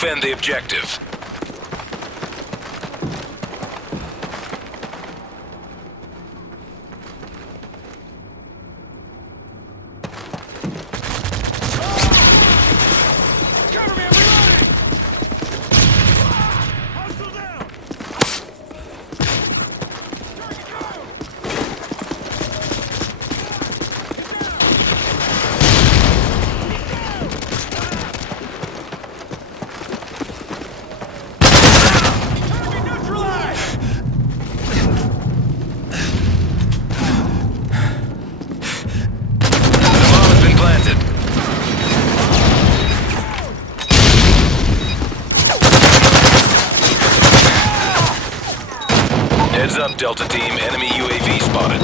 Defend the objective. Heads up, Delta Team. Enemy UAV spotted.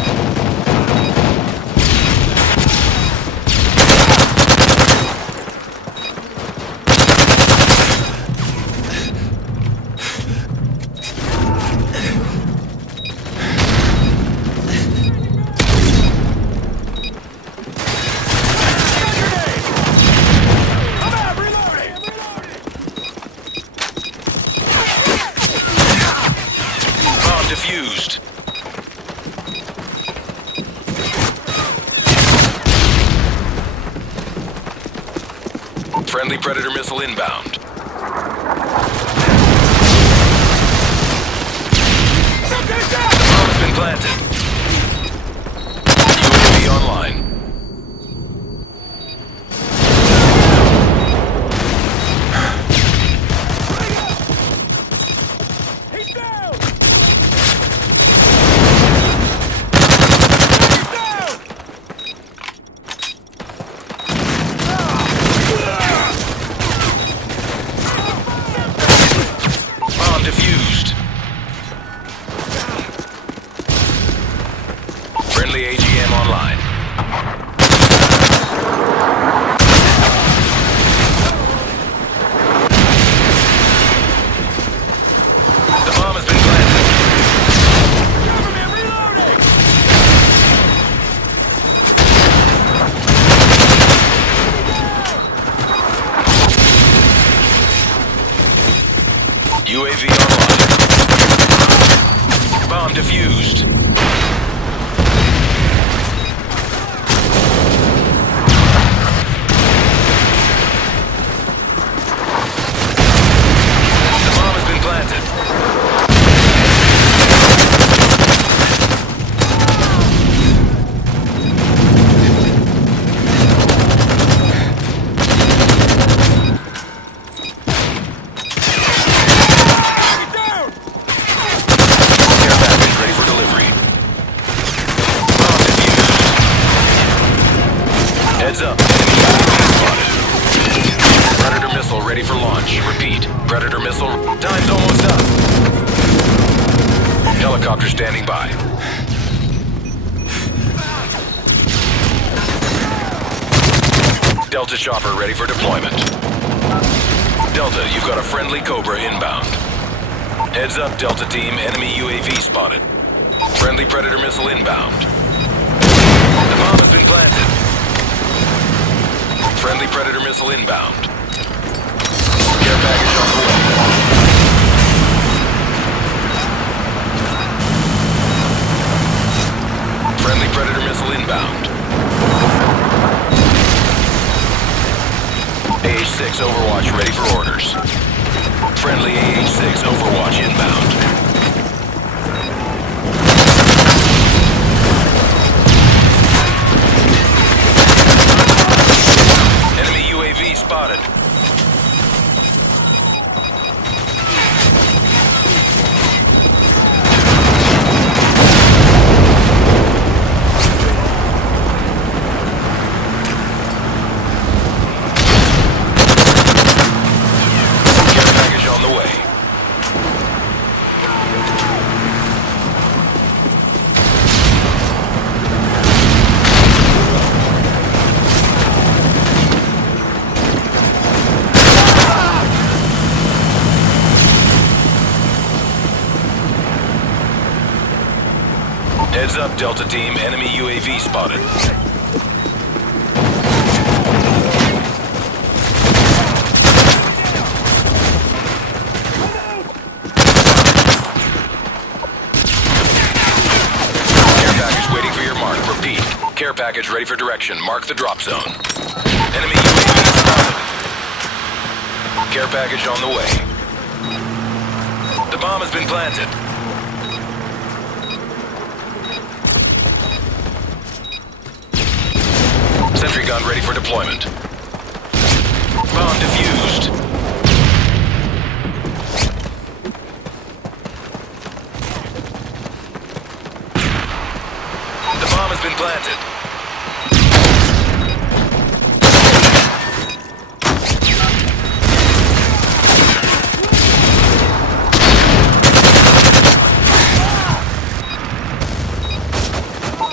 Defused. Friendly Predator missile inbound. Bomb has been planted. UAV online. Defused. Friendly AGM online. The bomb has been planted. Government reloading! UAV online. Bomb defused. The bomb has been planted. Heads up, enemy UAV spotted. Predator missile ready for launch. Repeat, Predator missile. Time's almost up. Helicopter standing by. Delta chopper ready for deployment. Delta, you've got a friendly Cobra inbound. Heads up, Delta Team, enemy UAV spotted. Friendly Predator missile inbound. The bomb has been planted. Friendly Predator missile inbound. Care package on the way. Friendly Predator missile inbound. AH-6 Overwatch ready for orders. Friendly AH-6 Overwatch inbound. Spotted. Care package on the way. Heads up, Delta Team. Enemy UAV spotted. care package ready for direction. Mark the drop zone. Enemy UAV spotted. Care package on the way. The bomb has been planted. Sentry gun ready for deployment. Bomb defused. The bomb has been planted.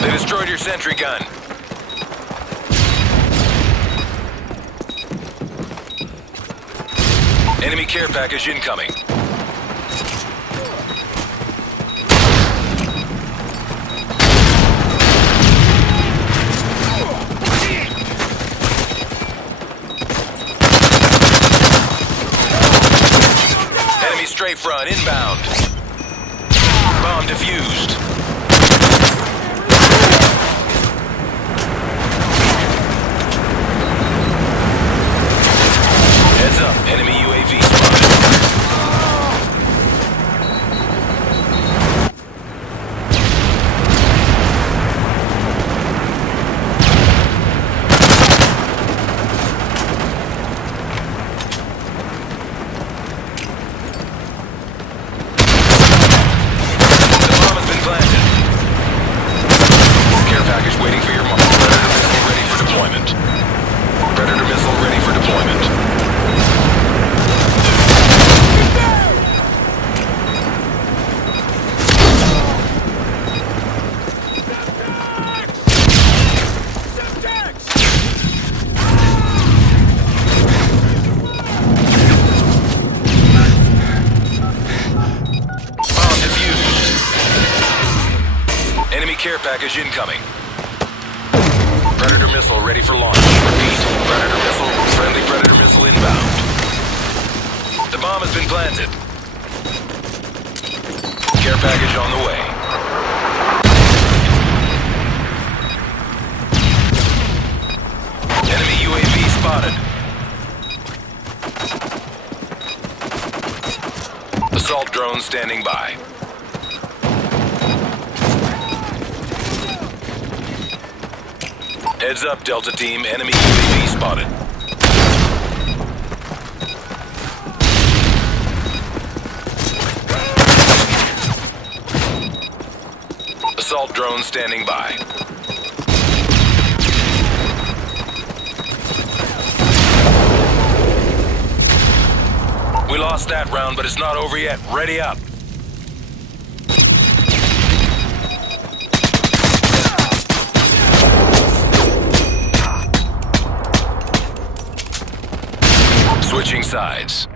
They destroyed your sentry gun. Enemy care package incoming. Enemy strafe front inbound. Bomb defused. Heads up, enemy UAV spotted. The bomb has been planted. Care package waiting for your mark. Predator missile ready for deployment. Predator missile ready for deployment. Care package incoming. Predator missile ready for launch. Repeat. Predator missile. Friendly Predator missile inbound. The bomb has been planted. Care package on the way. Enemy UAV spotted. Assault drone standing by. Heads up, Delta Team. Enemy UAV spotted. Assault drone standing by. We lost that round, but it's not over yet. Ready up. Switching sides.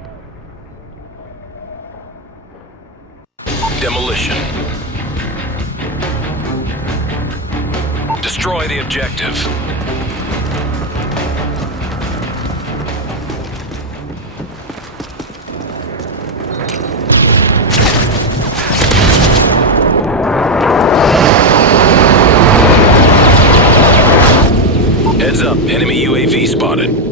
Demolition. Destroy the objective. Heads up, enemy UAV spotted.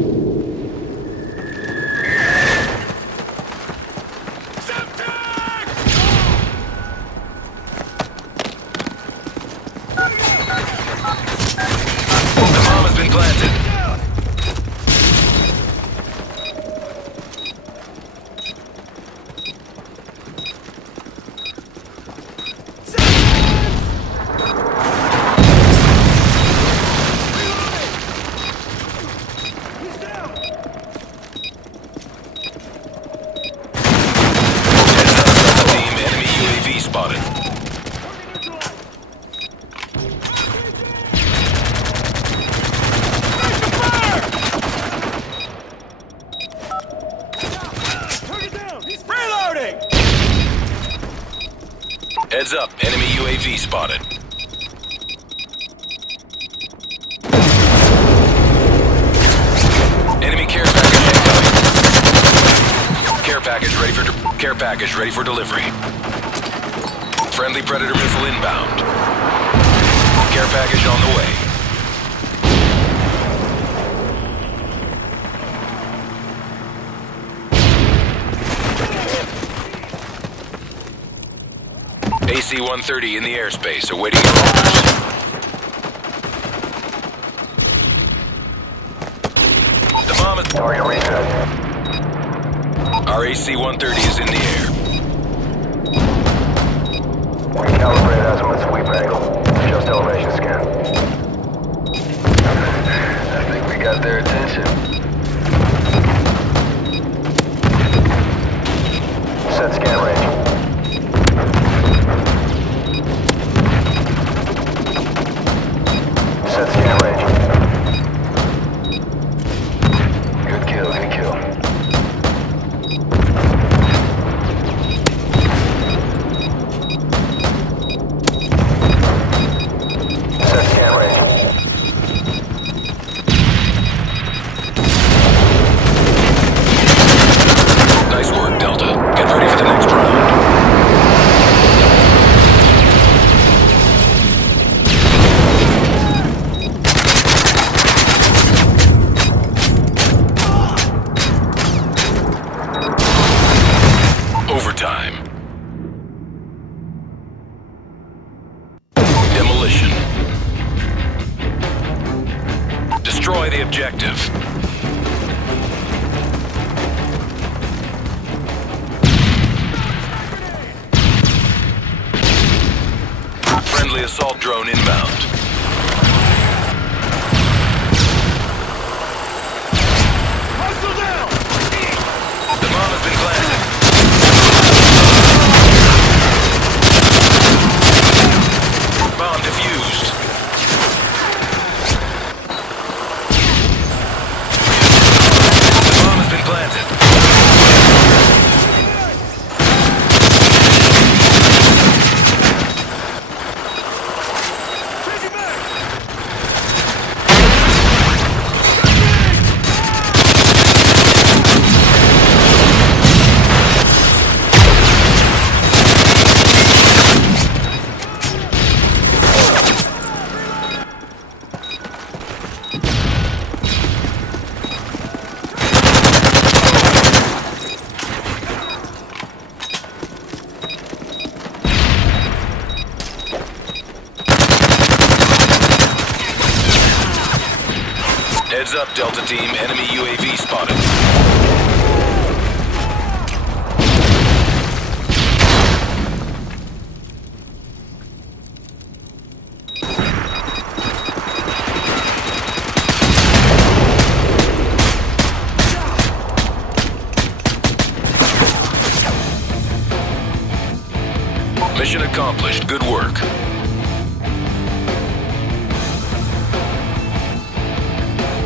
Heads up, enemy UAV spotted. Enemy care package incoming. Care package ready for delivery. Friendly Predator missile inbound. Care package on the way. RAC-130 in the airspace, awaiting your orders. The bomb is... Target reset. RAC-130 is in the air. Recalibrate azimuth sweep angle. Just elevation scan. I think we got their attention. Set scan range. Set scan range. Good kill, good kill. Set scan range. Nice work, Delta. Get ready for the next round. Overtime. Demolition. Destroy the objective. Friendly assault drone inbound. The bomb has been planted. Bomb defused. The bomb has been planted. Heads up, Delta Team. Enemy UAV spotted. Mission accomplished. Good work.